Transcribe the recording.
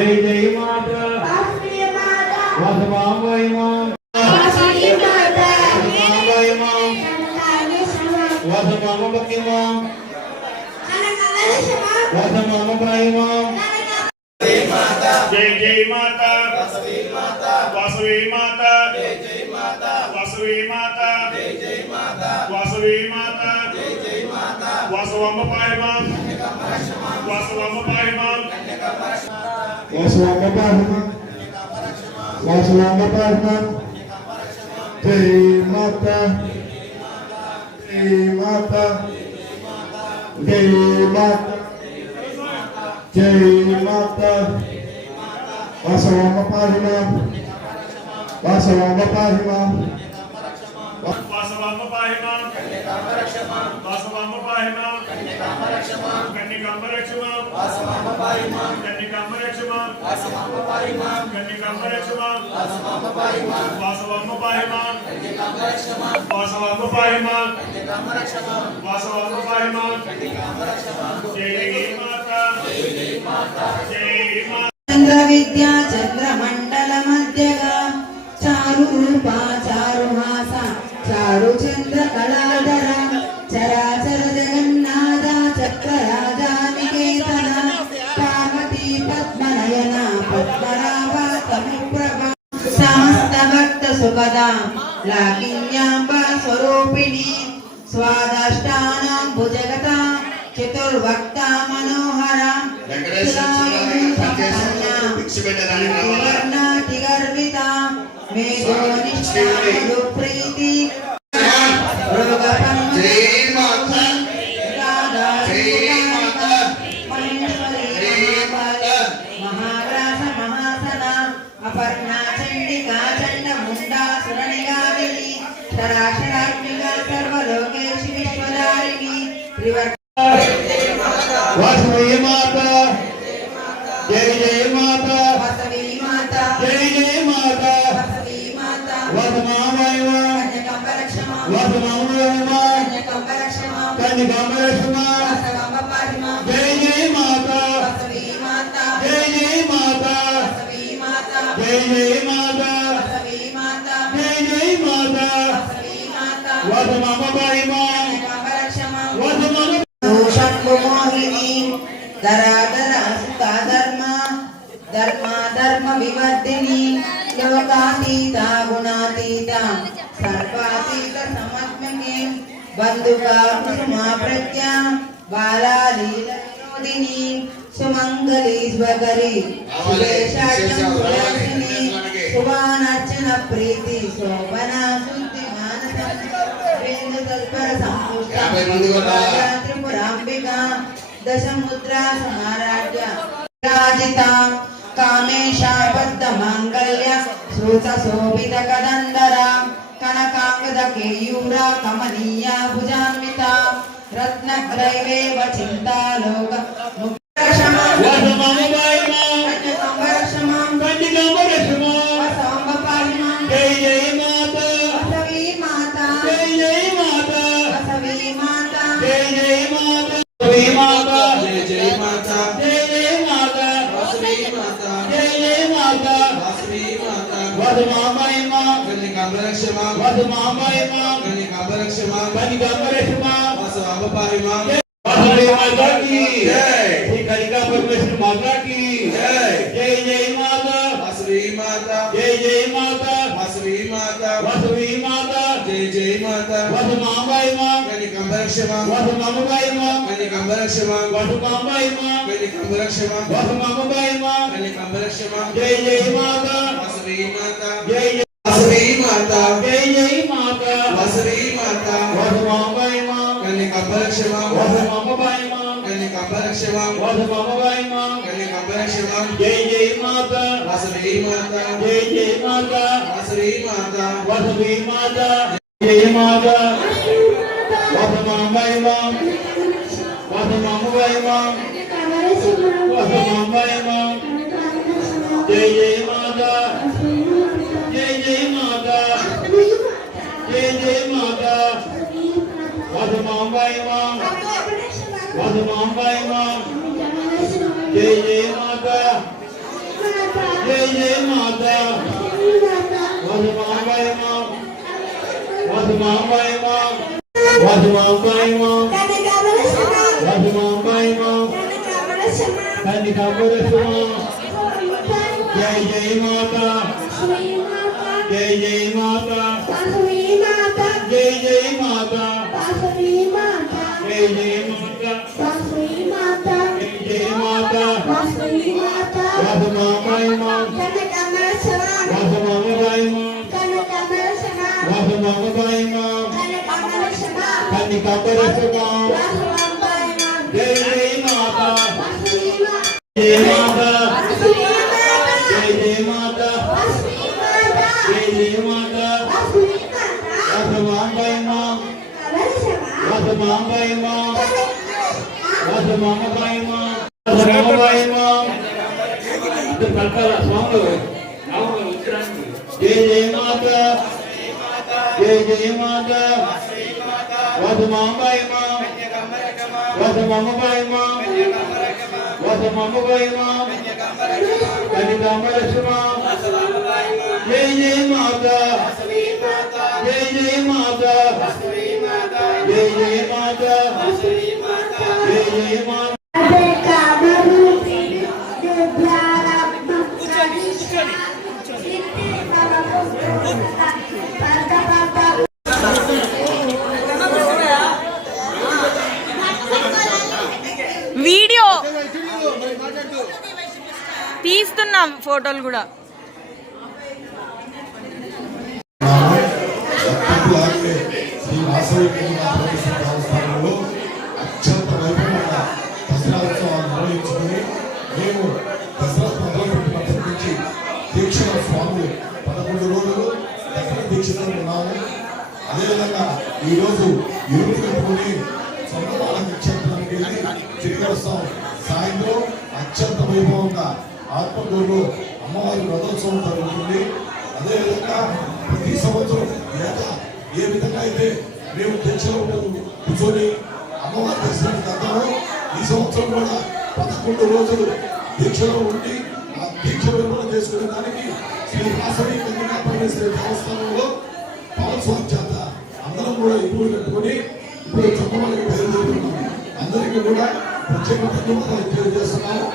जय जय माता वासवामय मां वासवामय मां वासवामवती मां वासवामबाई मां जय जय माता वासवी माता वासवी माता जय जय माता वासवी माता जय जय माता वासवी माता जय जय माता वासवामबाई मां वासवामबाई मां वासवामबाई मां वासवामबाई मां जय माता जय माता जय माता जय माता वासवामबाई मां वासवामबाई मां वासवामबाई मां वासवामबाई मां कन्निकांबरक्षमा वासवामबाई मां कन्निकांबरक्षमा वासवामबाई मां कन्निकांबरक्षमा वासवामबाई मां वासवामबाई मां कन्निकांबरक्षमा वासवामबाई मां कन्निकांबरक्षमा वासवामबाई मां कन्निकांबरक्षमा जय माता जय माता जय माता चंद्र विद्या चंद्रमंडल मध्यगा चारु रूपा चारुहास चारु चंद्र कलाधर चराचर जगन्नाथ चक्रराजा निकेतन पार्वती पद्मनयन पद्मनाभ तमुप्रभा समस्त भक्त सुखदा लाकिन्याम्ब स्वरूपिणी स्वादष्टानां भुजगता चतुर्भक्ता मनोहरा गर्विता मेघो निष्ठानु प्रीति महाराज महासना अपर्णा चंडिका चंडमुंडा सुरनिगारिणी शराशरात्मिका सर्वलोकेशि विश्वधारिणी वासवी माता जय जय माता वासवी माता जय जय माता वासवी माता वासवामबाई मां कन्निकांबरक्षमा वासवामबाई मां कन्निकांबरक्षमा कन्निकांबरक्षमा वासवामबाई मां जय जय माता वासवी माता जय जय माता वासवी माता जय जय माता वासवी माता जय जय माता वासवी माता वासवामबाई मां कन्निकांबरक्षमा वासवाम मोहिनी धराधर अस्ता धर्म विवर्धिनी लोकातीता गुणातीता सर्वातीत समत्मके बंधुका कुसुमा प्रज्ञा बाला लीला विनोदिनी सुमंगली स्वगरी सुरेशार्चन सुरसिनी सुभानार्चन प्रीति शोभना शुद्धि मानसं वेद तत्पर संपुष्ट त्रिपुरांबिका दशमुद्रा समाराज्य राजिता कामेशा बद्ध मांगल्य श्रुत शोभित कदंदरा कनकांगद केयूरा कमनीया भुजान्विता रत्नग्रैवेव चिन्तालोक मुक्तक्षमा वासवामबाई मां कन्निकांबरक्षमा कन्निकांबरक्षमा वासवामबाई मां जय जय माता वासवी माता जय जय माता वासवी माता जय जय माता वासवी माता जय जय माता जय जय माता वासवी माता जय जय माता वासवी माता वासवामबाई मां कन्निकांबरक्षमा वासवामबाई मां कन्निकांबरक्षमा कन्निकांबरक्षमा वासवामबाई मां वासवी माता की जय श्री कलिका परमेश्वर माता की जय जय जय माता वासवी माता जय जय माता वासवी माता वासवी माता जय जय माता वासवामबाई मां कन्निकांबरक्षमा वासवामबाई मां कन्निकांबरक्षमा वासवामबाई मां कन्निकांबरक्षमा वासवामबाई मां कन्निकांबरक्षमा जय जय माता वासवी माता जय जय वासवी माता जय जय माता वासवी माता वासवामबाई मां कन्निकांबरक्षमा वासवामबाई मां कन्निकांबरक्षमा वासवामबाई मां कन्निकांबरक्षमा जय जय माता वासवी माता जय जय माता वासवी माता वासवी माता जय माता वासवामबाई मां वासवामबाई मां वासवामबाई मां जय जय माता जय जय माता जय जय माता वासवामबाई मां वासवामबाई मां जय जय माता జై జై మాత వసుమాంబయమా వసుమాంబయమా వసుమాంబయమా వసుమాంబయమా కన్నికాపురసుమా జై జై మాత జై జై మాత జై జై మాత జై జై మాత జై మాత వసుమాంబయమా వసుమాంబయమా వసుమాంబయమా కన్నికాపురసుమా జై జై మాత జై మాత జై జై మాత జై జై మాత వసుమాంబయమా వసుమాంబయమా వసుమాంబయమా వసుమాంబయమా కల్పల స్వాములు జై జై మాత జై జై మాత వసుమాంబయమా వసుమాంబయమా వసుమాంబయమా కన్నికాపురసుమా జై జై మాత జై జై మాత జై జై మాత జై జై మాత వీడియో తీస్తున్నా ఫోటోలు కూడా అలాగే శ్రీ వాసవి దేవస్థానంలో అత్యంత వైభవంగా దసరా ఉత్సవాలు నిర్వహించుకుని మేము దసరా మొదలుపెట్టినప్పటి నుంచి దీక్షల స్వాములు 11 రోజులు దసరా దీక్షలో ఉన్నాము. అదేవిధంగా ఈరోజు ఇరుగు కట్టుకుని సొంతమాల నిక్షేపానికి వెళ్ళి తిరిగి వస్తాం. సాయంత్రం అత్యంత వైభవంగా ఆత్మకూరులో అమ్మవారి రథోత్సవం జరుగుతుంది. అదేవిధంగా ప్రతి సంవత్సరం ఏ విధంగా అయితే మేము దీక్షలో కూర్చొని అమ్మవారి దర్శనానికి వెళ్తామో ఈ సంవత్సరం కూడా 11 రోజులు దీక్షలో ఉండి ఆ దీక్ష విరమణ చేసుకునే దానికి శ్రీ వాసవి కన్యకా పరమేశ్వరి దేవస్థానంలో పాలస్వామి చేత అందరం కూడా ఇప్పుడు పెట్టుకొని ఇప్పుడు చెప్పడానికి బయలుదేరుతున్నాము. అందరికీ కూడా ప్రత్యేక ధన్యవాదాలు తెలియజేస్తున్నాము.